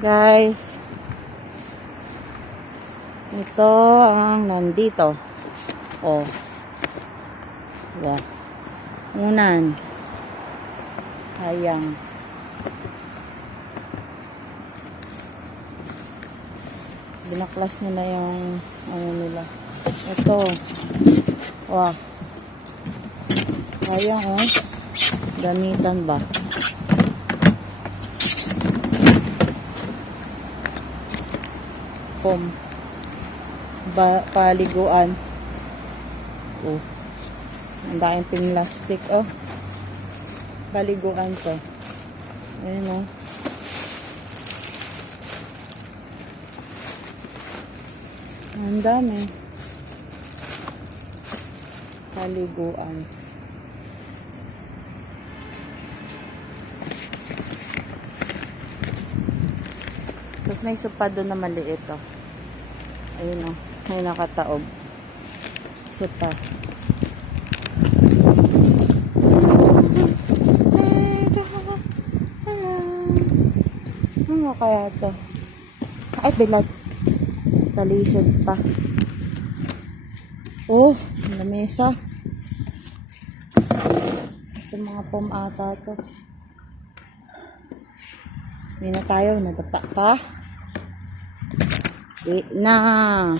Guys, ito ang nandito. Oh. Diba? Unan. Sayang. Binaklas nila yung ano nila. Ito. Wow. Sayang oh. Gamitan ba? Paliguan. Oh. Ang daing plastic oh. Paliguan to. Ayun oh. Ang dami. Paliguan. Tapos may sopa doon na maliit oh. Ayun oh. May nakataob. Sopa. Ano kaya to? Ay, bilat. Talisod pa. Oh, lamesa. Ito mga pom ata to. Hindi na tayo, nadapa pa. Wait na.